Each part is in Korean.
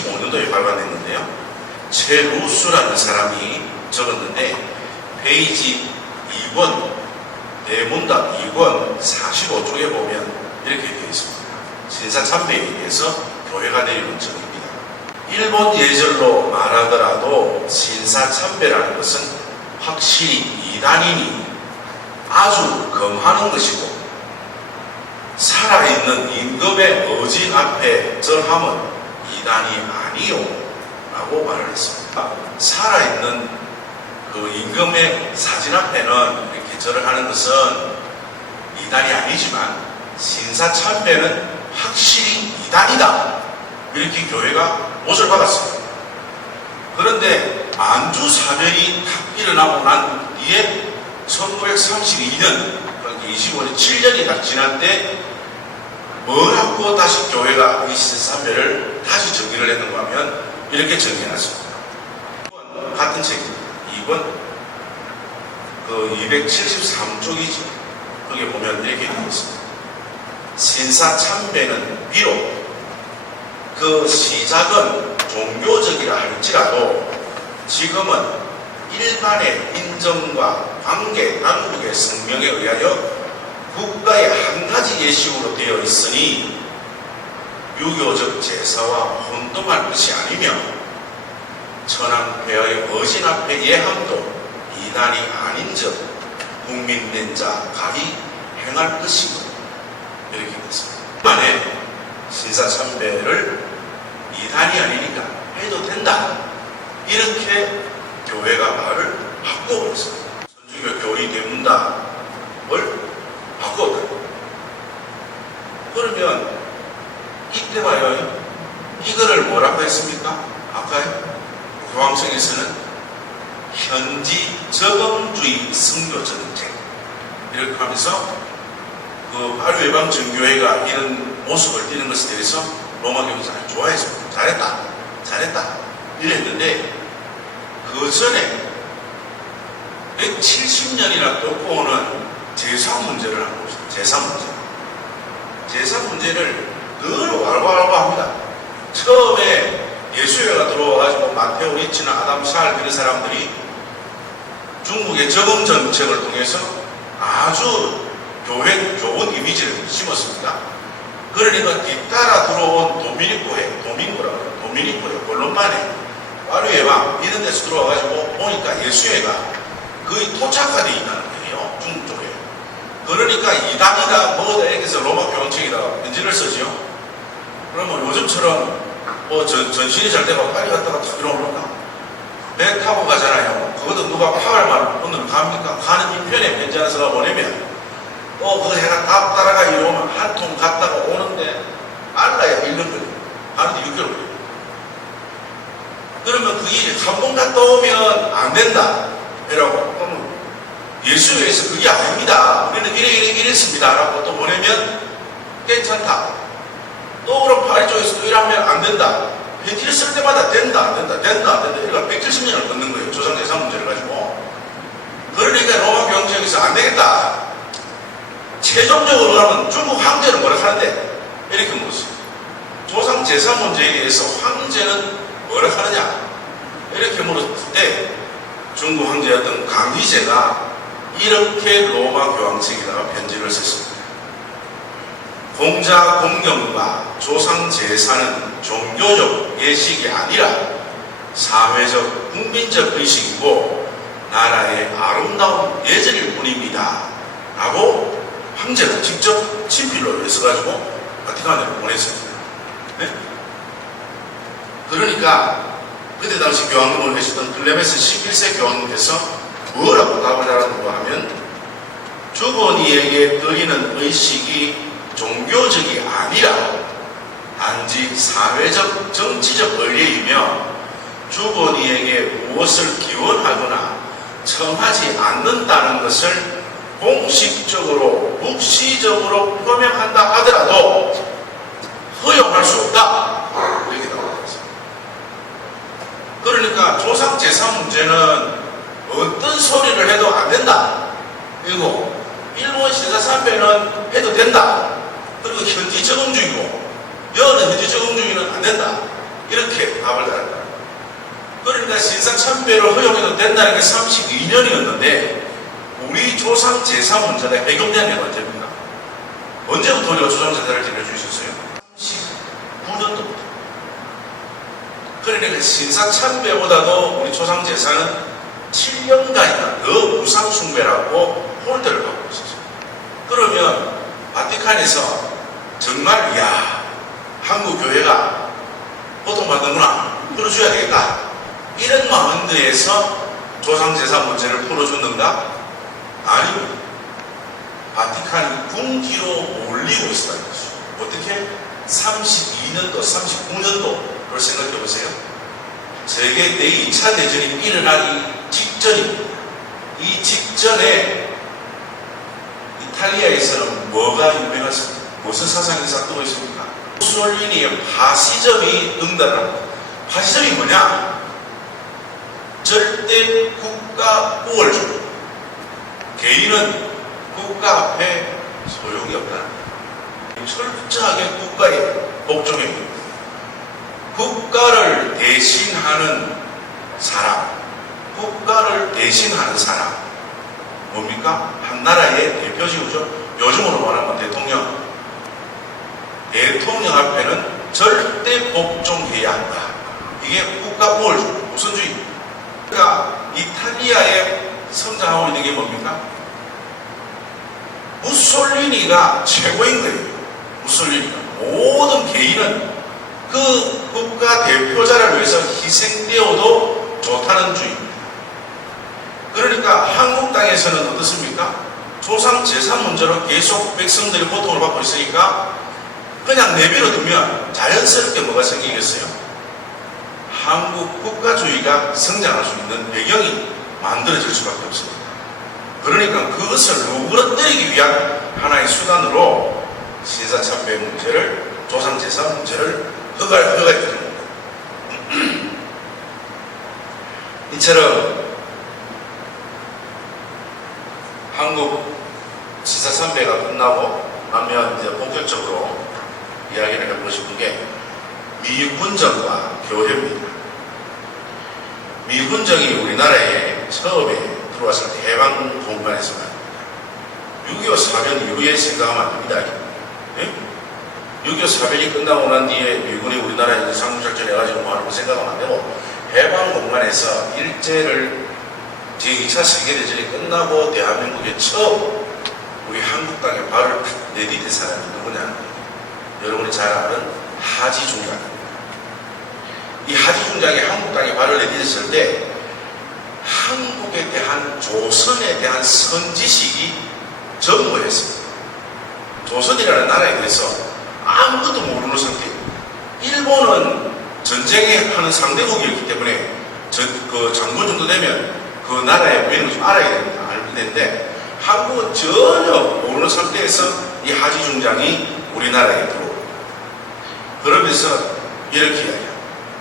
2025년도에 발간됐는데요. 최루수라는 사람이 적었는데 페이지 2권 대문답 2권 45쪽에 보면 이렇게 되어 있습니다. 신사참배에 의해서 교회가 내리는 정입니다. 일본 예절로 말하더라도 신사참배라는 것은 확실히 이단이니 아주 금하는 것이고 살아있는 임금의 어진 앞에 절함은 이단이 아니요 라고 말을 했습니다. 살아있는 그 임금의 사진 앞에는 이렇게 절을 하는 것은 이단이 아니지만 신사참배는 확실히 이단이다 이렇게 교회가 못을 박았습니다. 그런데 만주사변이 탁 일어나고 난 뒤에 1932년 그러니까 25년 7년이 딱 지난 때 뭘 하고 다시 교회가 이 신사참배를 다시 정의를 했는가 하면 이렇게 정의해놨습니다. 같은 책입니다. 2번 그 273쪽이죠. 거기에 보면 이렇게 되어 있습니다. 신사참배는 비록 그 시작은 종교적이라 할지라도 지금은 일반의 인정과 관계 당국의 성명에 의하여 국가의 한 가지 예식으로 되어 있으니 유교적 제사와 혼동할 것이 아니며 천황폐하의 어진 앞에 예함도 이단이 아닌즉 국민된 자 가히 행할 것이고 이렇게 됐습니다. 만에 신사참배를 이단이 아니니까 해도 된다 이렇게 교회가 말을 바꿔버렸습니다. 선주교 교리 대문답을 바꿨다. 그러면 이때 봐요. 이거를 뭐라고 했습니까? 아까요? 교황청에서는 현지 저검주의 선교 정책 이렇게 하면서 그 발효예방 정교회가 이런 모습을 띠는 것에 대해서 로마 교회에서 아주 좋아했습니다. 잘했다 이랬는데 그 전에 170년이나 겪어오는 제사 문제를 하고 있습니다. 제사 문제를 늘 왈가왈부합니다. 처음에 예수회가 들어와가지고 마테오 리치나 아담 샬 이런 사람들이 중국의 적응 정책을 통해서 아주 교회 좋은 이미지를 심었습니다. 그러니까 뒤따라 들어온 도미니코의 콜롬바네, 발효예방 이런 데서 들어와가지고 보니까 예수회가 거의 토착화되어 있다는 거예요. 중국 쪽에. 그러니까 이단이다 뭐다 이렇게 해서 로마 교황청에다가 편지를 쓰죠. 그러면 요즘처럼 뭐 전신이 잘 되고 빨리 갔다가 탁 들어오니까 배 타고 가잖아요. 그것도 누가 파월만 오늘 갑니까? 가는 인편에 편지 하나 써가 보내면 그거 해가 다 따라가 이러면 한 통 갔다가 오는데 빨라야 1년 걸려요. 가는데 6개월 걸려요. 그러면 그게 한 번 갔다 오면 안 된다 이라고 그러면 예수회에서 그게 아닙니다. 우리는 이랬습니다 라고 또 보내면 괜찮다. 또 그럼 파리 쪽에서도 이러면 안 된다. 편지를 쓸 때마다 된다. 이러니까 170년을 걷는 거예요. 조상재산 문제를 가지고. 그러니까 로마 교황청에서 안 되겠다. 최종적으로 가면 중국 황제는 뭐라 하는데 이렇게 물었어요. 조상재산 문제에 대해서 황제는 뭐라 하느냐 이렇게 물었을 때 중국 황제였던 강희제가 이렇게 로마 교황청에다가 편지를 썼습니다. 공자 공경과 조상 제사는 종교적 예식이 아니라 사회적 국민적 의식이고 나라의 아름다운 예절일 뿐입니다 라고 황제가 직접 친필로 써가지고 바티칸으로 보냈습니다. 네? 그러니까 그때 당시 교황님을 하셨던 클레멘스 11세 교황님께서 뭐라고 답을 하라고 하면 주거니에게 드리는 의식이 종교적이 아니라 단지 사회적 정치적 권리이며 주거니에게 무엇을 기원하거나 청하지 않는다는 것을 공식적으로 묵시적으로 표명한다 하더라도 허용할 수 없다 이렇게 나왔습니다. 그러니까 조상제사 문제는 어떤 소리를 해도 안 된다. 그리고 일본 신사참배는 해도 된다. 그리고 현지 적응주의고 여는 현지 적응주의는 안 된다. 이렇게 답을 달았다. 그러니까 신사참배를 허용해도 된다는 게 32년이었는데 우리 조상 제사 문제가 해결된 게 언제입니까? 언제부터 우리가 조상 제사를 지내주셨어요? 39년도부터. 그러니까 신사참배보다도 우리 조상 제사는 7년간이나 더 우상 숭배라고 홀대를 받고 있었어요. 그러면 바티칸에서 정말 한국 교회가 고통받는구나, 풀어줘야 되겠다, 이런 마음들에서 조상제사 문제를 풀어줬는가? 아닙니다. 바티칸이 궁지로 몰리고 있었다는 것이죠. 어떻게? 32년도, 39년도를 생각해 보세요. 세계 제2차 대전이 일어나기 직전입니다. 이 직전에 이탈리아에서는 뭐가 유명했습니까? 무슨 사상이 싹두고 있습니까? 무솔리니의 파시즘이 응답합니다. 파시즘이 뭐냐? 절대 국가 우월주의. 개인은 국가 앞에 소용이 없다는 거예요. 철저하게 국가에 복종해야 됩니다. 국가를 대신하는 사람, 국가를 대신하는 사람, 뭡니까? 한 나라의 대표지구죠. 요즘으로 말하면 대통령 앞에는 절대 복종해야 한다. 이게 국가 우월주의, 우선주의. 그러니까 이탈리아에 성장하고 있는 게 뭡니까? 무솔리니가 최고인 거예요. 무솔리니가. 모든 개인은 그 국가 대표자를 위해서 희생되어도 좋다는 주의입니다. 그러니까 한국 땅에서는 어떻습니까? 조상 제사 문제로 계속 백성들이 고통을 받고 있으니까 그냥 내버려 두면 자연스럽게 뭐가 생기겠어요? 한국 국가주의가 성장할 수 있는 배경이 만들어질 수밖에 없습니다. 그러니까 그것을 누그러뜨리기 위한 하나의 수단으로 신사참배 문제를, 조상제사 문제를 허가해 주는 겁니다. 이처럼 한국 신사참배가 끝나고 나면 이제 본격적으로 이야기를 해보고 싶은 게 미군정과 교회입니다. 미군정이 우리나라에 처음에 들어왔을 때 해방 공간에서 말입니다. 6.25 사변 이후에 생각하면 안 됩니다. 네? 6.25 사변이 끝나고 난 뒤에 미군이 우리나라에 상륙작전 해가지고 뭐 하는 거 생각하면 안 되고, 해방 공간에서 일제를 제2차 세계대전이 끝나고 대한민국에 처음 우리 한국 땅에 발을 내디딘 사람이 누구냐? 여러분이 잘 아는 하지 중장입니다. 이 하지 중장이 한국 땅에 발을 내디뎠을 때 한국에 대한, 조선에 대한 선지식이 전무했습니다. 조선이라는 나라에 대해서 아무것도 모르는 상태입니다. 일본은 전쟁에 하는 상대국이었기 때문에 그 장군 정도 되면 그 나라의 외형을 좀 알아야 됩니다. 알게 되는데 한국은 전혀 모르는 상태에서 이 하지 중장이 우리나라에 들어옵니다. 그러면서 이렇게 이야기합니다.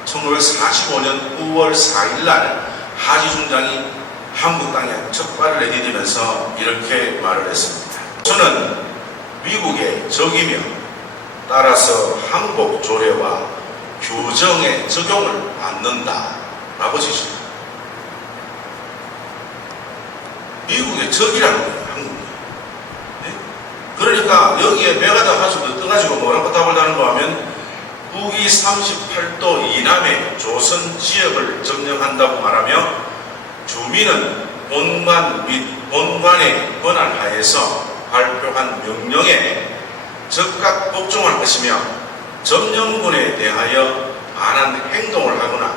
1945년 9월 4일 날 하지 중장이 한국 땅에 첫 발을 내디디면서 이렇게 말을 했습니다. 저는 미국의 적이며 따라서 한국 조례와 규정의 적용을 받는다 라고 지시합니다. 미국의 적이라는 거예요, 한국이. 네? 그러니까 여기에 매가다 가지고 떠가지고 뭐라고 답을 다는 거 하면 북위 38도 이남의 조선 지역을 점령한다고 말하며 주민은 본관 및 본관의 권한 하에서 발표한 명령에 적각 복종할 것이며 점령군에 대하여 안한 행동을 하거나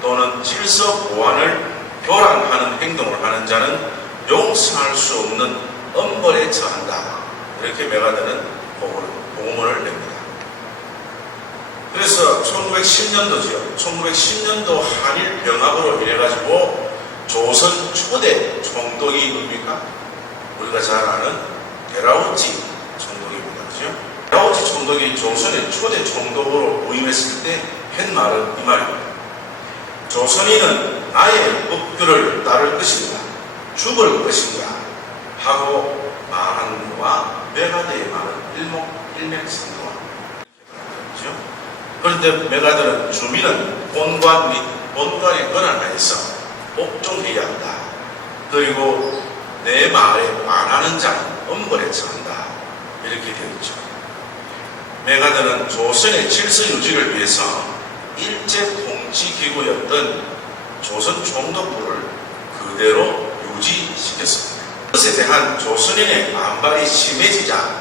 또는 질서 보안을 교란하는 행동을 하는 자는 용서할 수 없는 엄벌에 처한다. 이렇게 메가드는 공문을 냅니다. 그래서 1910년도죠. 1910년도 한일 병합으로 인해가지고 조선 초대 총독이 누굽니까? 우리가 잘 아는 데라우치 총독입니다. 그죠? 데라우치 총독이 조선의 초대 총독으로 부임했을 때 한 말은 이 말입니다. 조선인은 나의 법규를 따를 것인가, 죽을 것인가 하고 말하는 것과 메가드의 말은 일맥상통합니다. 그죠? 그런데 메가드는 주민은 본관 및 본관의 권한하에서 복종해야 한다. 그리고 내 말에 반하는 자는 엄벌에 처한다. 이렇게 되어 있죠. 메가드는 조선의 질서 유지를 위해서 일제 통치기구였던 조선 총독부를 그대로 유지시켰습니다. 그것에 대한 조선인의 반발이 심해지자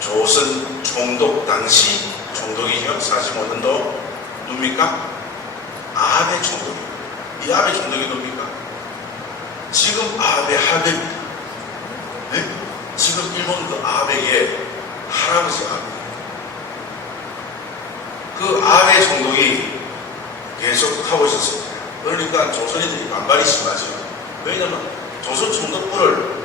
조선 총독 당시 총독이죠. 45년도 누굽니까? 아베 총독입니다. 이 아베 총독이 누굽니까? 지금 아베 하베입니다. 네? 지금 일본 그 아베의 할아버지 아베. 그 아베 총독이 계속 하고 있었습니다. 그러니까 조선인들이 반발이 심하죠. 왜냐하면 조선 총독부를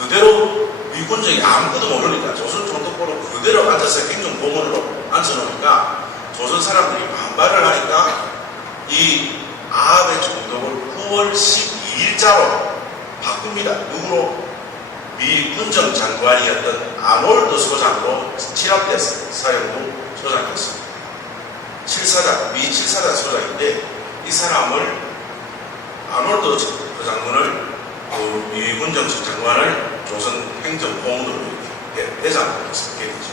그대로 미군정이 아무것도 모르니까 조선 총독부를 그대로 앉아서 행정고문으로 앉혀놓으니까 조선 사람들이 반발을 하니까 이 아베 총독을 9월 12일자로 바꿉니다. 누구로? 미 군정 장관이었던 아놀드 소장으로 칠합됐어요. 사령부 소장이었습니다. 미 7사단 소장인데 이 사람을 아놀드 소장군을 미 군정 장관을 조선 행정고문으로 이렇게 대장으로 했게 되죠.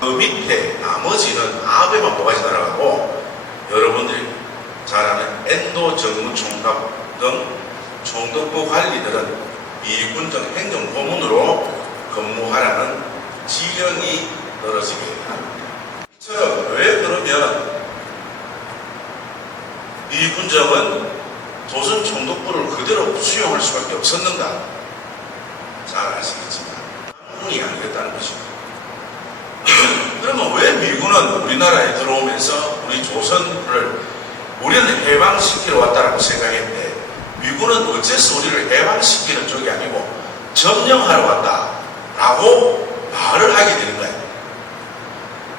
그 밑에 나머지는 아베만 모가지 날아가고 여러분들이 잘 아는 엔도 정무총각 등 총독부 관리들은 미군정 행정고문으로 근무하라는 지령이 떨어지게 합니다. 이처럼 왜 그러면 미군정은 조선 총독부를 그대로 수용할 수밖에 없었는가? 잘 아시겠지만 한국이 아니었다는 것입니다. 그러면 왜 미군은 우리나라에 들어오면서 우리 조선을 우리는 해방시키러 왔다라고 생각했는데 미군은 어째서 우리를 해방시키는 쪽이 아니고 점령하러 왔다라고 말을 하게 되는 거예요.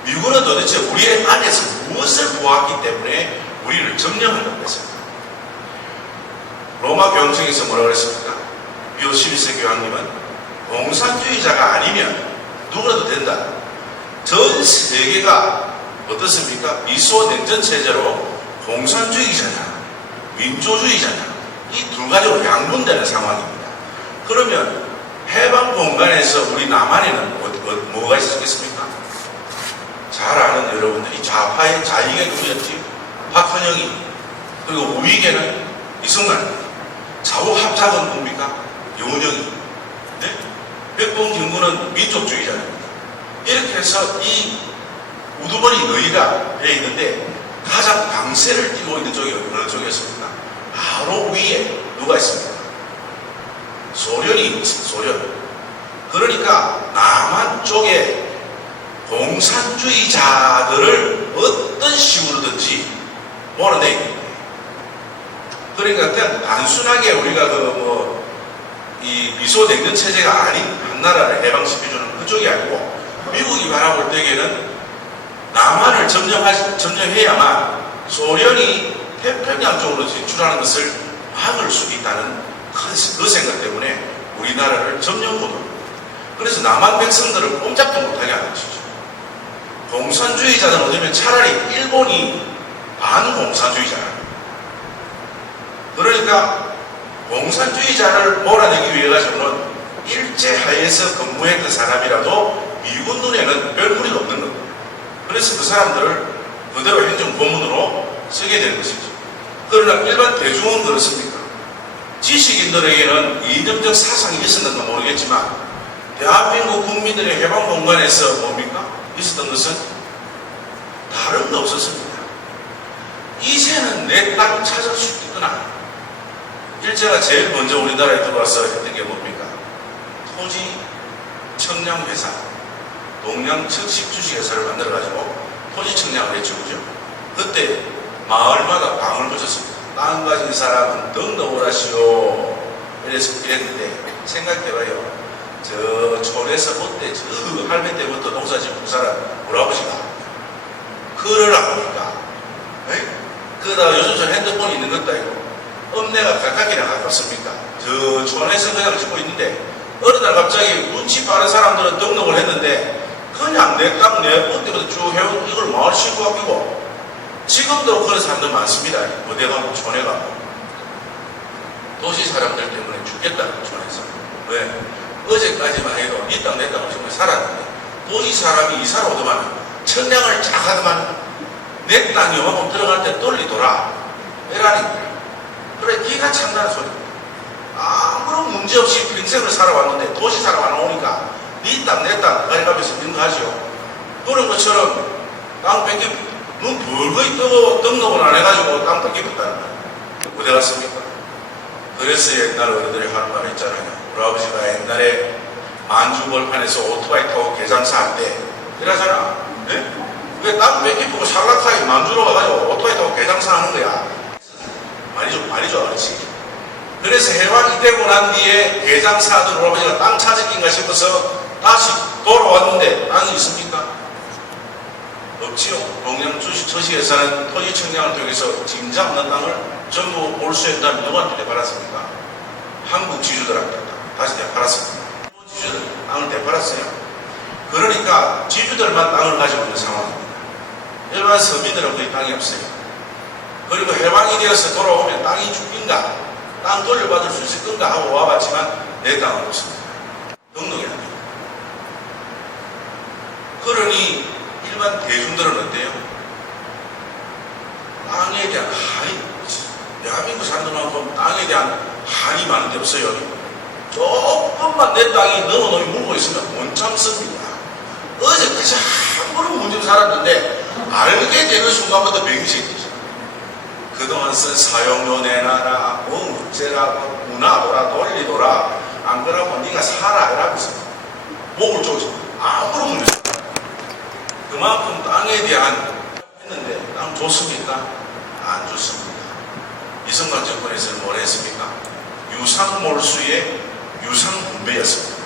미군은 도대체 우리 안에서 무엇을 보았기 때문에 우리를 점령하려고 했습니다. 로마 교황청에서 뭐라고 했습니까? 비오 12세 교황님은 공산주의자가 아니면 누구라도 된다. 전 세계가 어떻습니까? 미소 냉전 체제로 공산주의자냐 민주주의자냐 이 두 가지로 양분되는 상황입니다. 그러면 해방 공간에서 우리 남한에는 뭐가 있었겠습니까? 잘 아는 여러분들이 좌파의 좌익의 누구였지? 박헌영이. 그리고 우익에는 이승만. 좌우 합작은 뭡니까? 여운형이. 네? 백봉경구는 민족주의자입니다. 이렇게 해서 이 우두머리 너희가 되어 있는데 가장 강세를 띠고 있는 쪽이 어느 쪽이었습니까? 바로 위에 누가 있습니까? 소련이 있습니다. 소련. 그러니까 남한 쪽에 공산주의자들을 어떤 식으로든지 몰아내야 됩니다. 그러니까 그냥 단순하게 우리가 이 미소 냉전 체제가 아닌 한 나라를 해방시켜주는 그쪽이 아니고 미국이 바라볼 때에는 남한을 점령해야만 소련이 태평양 쪽으로 진출하는 것을 막을 수 있다는 그 생각 때문에 우리나라를 점령군으로. 그래서 남한 백성들을 꼼짝도 못하게 하는 것이죠. 공산주의자는 어쩌면 차라리 일본이 반공산주의자야. 그러니까 공산주의자를 몰아내기 위해 가지고는 일제하에서 근무했던 사람이라도 미군 눈에는 별 무리가 없는 겁니다. 그래서 그 사람들을 그대로 행정고문으로 쓰게 된 것이죠. 그러나 일반 대중은 그렇습니까? 지식인들에게는 이념적 사상이 있었는가 모르겠지만 대한민국 국민들의 해방 공간에서 뭡니까? 있었던 것은 다른 거 없었습니다. 이제는 내 땅 찾을 수 있구나. 일제가 제일 먼저 우리나라에 들어와서 했던 게 뭡니까? 토지 청량회사, 동양 측식주식회사를 만들어가지고 토지 청량을 했죠. 그죠? 그때 마을마다 방을 붙였습니다. 땅 가진 사람은 등록을 이래서 그랬는데 생각해봐요. 저 촌에서 그때 저 할매 때부터 농사 짓는 사람 우리 아버지가 그러라 보니까 그러다 요즘 저 핸드폰이 있는 것도 아니고 읍내가 가깝기나 가깝습니까? 저 촌에서 그냥 짓고 있는데 어느 날 갑자기 눈치 빠른 사람들은 등록을 했는데 그냥 내 땅 내 것 때문에 쭉 해온 이걸 마을 신고 아끼고 지금도 그런 사람들 많습니다. 어디 가면 촌에 가고 도시 사람들 때문에 죽겠다는 촌에서. 왜? 어제까지만 해도 이 땅 내 땅을 정말 살았는데 도시 사람이 이사를 오더만 청량을 쫙 하더만 내 땅이 요만큼 들어갈 때 떨리더라. 왜라니? 그래 기가 찬다는 소리. 아무런 문제 없이 평생을 살아왔는데 도시 살아와놓으니까 네 땅 내 땅 가져가면서 능가하죠. 그런 것처럼 땅 뺏기 눈 벌거이 뜨고 등록을 안 해가지고 땅 뺏기겠다는 거야. 어디 갔습니까? 그래서 옛날 어른들이 하는 말 있잖아요. 우리 아버지가 옛날에 만주벌판에서 오토바이 타고 개장사 할 때 이러잖아. 네? 왜 땅 뺏기고 샬라카이 만주로 가가지고 오토바이 타고 개장사 하는 거야. 말이죠, 그렇지. 그래서 해방이 되고 난 뒤에 개장사하던 우리 아버지가 땅 찾았긴가 싶어서 다시 돌아왔는데 땅이 있습니까? 없지요. 동양 저시에서는 토지 청량을 통해서 짐작 없는 땅을 전부 몰수했다면 누구한테 되팔았습니까? 한국 지주들한테 다시 되팔았습니다. 지주들 땅을 되팔았어요. 그러니까 지주들만 땅을 가지고 있는 상황입니다. 일반 서민들은 거의 땅이 없어요. 그리고 해방이 되어서 돌아오면 땅이 죽긴가, 땅 돌려받을 수 있을 건가 하고 와봤지만 내 땅은 없습니다. 등록이 안 돼요. 그러니 일반 대중들은 어때요? 땅에 대한 한이, 대한민국 사람들만큼 땅에 대한 한이 많은데 없어요. 조금만 내 땅이 너무너무 물고 있으면 못 참습니다. 어제까지 아무런 문제 없이 살았는데 알게 되는 순간부터 맹세되죠. 그동안 쓴 사용료 내놔라, 뭐 어째라고, 문화도라, 돌리도라, 안 그러고 네가 살아 이러면서 목을 조지. 아무런 문제 없어요. 그만큼 땅에 대한 했는데 땅 좋습니까? 안 좋습니다. 이승만 정권에서는 뭘 했습니까? 유상몰수의 유상분배였습니다.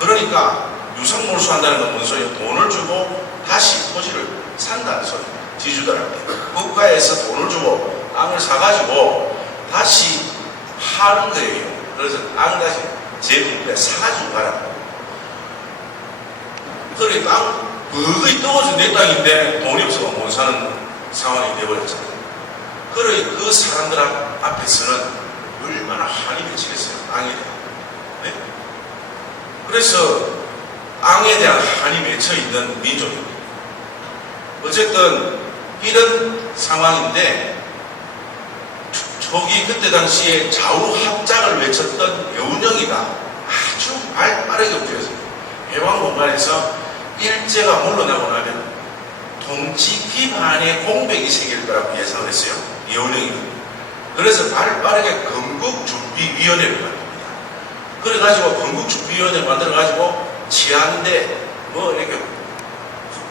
그러니까 유상몰수한다는 건 무슨 소리예요? 돈을 주고 다시 토지를 산다는 소리입니다. 지주들한테 국가에서 돈을 주고 땅을 사가지고 다시 파는 거예요. 그래서 땅을 다시 재분배 사가지고 가라고. 그러니까 땅 거의 떠가지고 내 땅인데 돈이 없어서 못 사는 상황이 되어버렸잖아요. 그러니 그 사람들 앞에서는 얼마나 한이 맺히겠어요. 땅에 대한. 네? 그래서 땅에 대한 한이 맺혀있는 민족입니다. 어쨌든 이런 상황인데 초기 그때 당시에 좌우 합작을 외쳤던 여운형이가 아주 발빠르게 उप조했습니다. 해방 공간에서 일제가 물러나고 나면 통치 기반의 공백이 생길 거라고 예상을 했어요. 여운형이는. 그래서 발빠르게 건국준비위원회를 만듭니다. 그래가지고 건국준비위원회를 만들어가지고 치안대 뭐 이렇게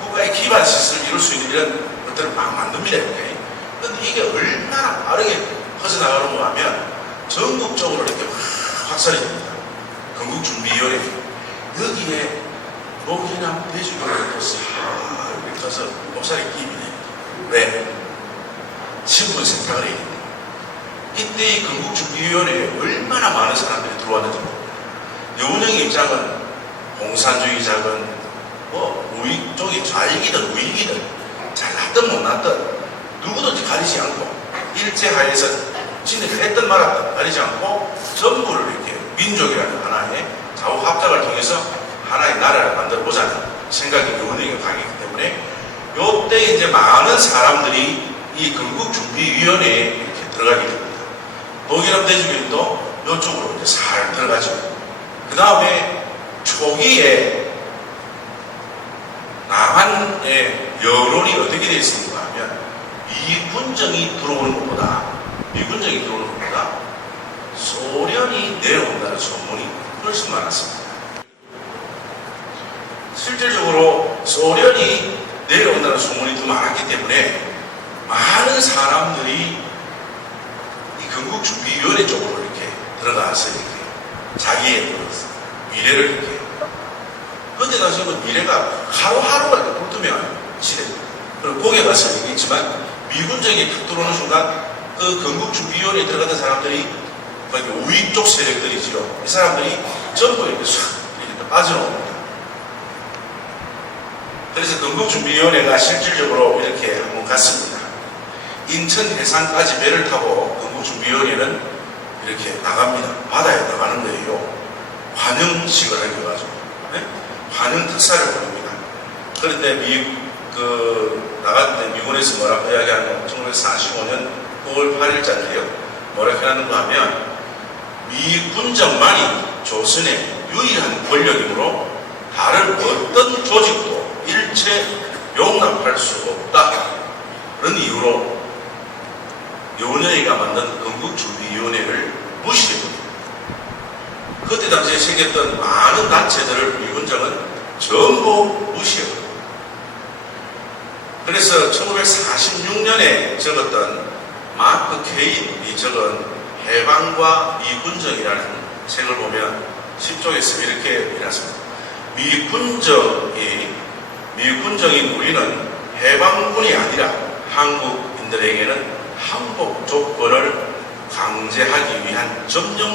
국가의 기반 시설을 이룰 수 있는 이런 것들을 막 만듭니다. 이렇게. 근데 이게 얼마나 빠르게 퍼져나가는가 하면 전국적으로 이렇게 확산이 됩니다. 건국준비위원회. 여기에 목이나 돼지고기를 또 이렇게 떠서 목살이 끼미네. 왜? 신분 세탁을 해야 됩니다. 이때 이 건국준비위원회에 얼마나 많은 사람들이 들어왔는지 모릅니다. 여운형의 입장은 공산주의자건 뭐 우익 쪽이 좌익이든 우익이든 잘났든 못났든 누구든지 가리지 않고 일제하에서 진행을 했든 말았든 가리지 않고 전부를 이렇게 민족이라는 하나의 좌우합작을 통해서 하나의 나라를 만들어보자는 생각이 여운형에 강했기 때문에 요때 이제 많은 사람들이 이 건국준비위원회에 이렇게 들어가게 됩니다. 독일은 돼지고기도 이쪽으로 이제 살 들어가죠. 그 다음에 초기에 남한의 여론이 어떻게 되어 있습니까 하면 미군정이 들어오는 것보다 소련이 내려온다는 소문이 훨씬 많았습니다. 실질적으로 소련이 내려온다는 소문이 더 많았기 때문에 많은 사람들이 이 건국준비위원회 쪽으로 이렇게 들어가서 이렇게 자기의 미래를 이렇게. 그런데 나중에 그 미래가 하루하루가 이렇게 불투명한 시대입니다. 그리고 거기에 가서 얘기했지만 미군정이 탁 들어오는 순간 그 건국준비위원회에 들어갔던 사람들이 우익 쪽 세력들이지요. 이 사람들이 전부 이렇게 싹 이렇게 빠져나옵니다. 그래서 건국준비위원회가 실질적으로 이렇게 한번 갔습니다. 인천 해상까지 배를 타고 건국준비위원회는 이렇게 나갑니다. 바다에 나가는 거예요. 환영식을 하게 가지고 네? 환영 특사를 보냅니다. 그런데 나갈 때 미군에서 뭐라고 이야기하는 거 1945년 9월 8일자인데요. 뭐라고 하는가 하면 미군정만이 조선의 유일한 권력이므로 다른 어떤 조직도 일체 용납할 수 없다. 그런 이유로 위원회가 만든 건국준비위원회를 무시해버립니다. 그때 당시에 생겼던 많은 단체들을 미군정은 전부 무시해버립니다. 그래서 1946년에 적었던 마크 케인이 적은 해방과 미군정이라는 책을 보면 10쪽에서 이렇게 이랬습니다. 미군정인 우리는 해방군이 아니라 한국인들에게는 항복 조건을 강제하기 위한 점령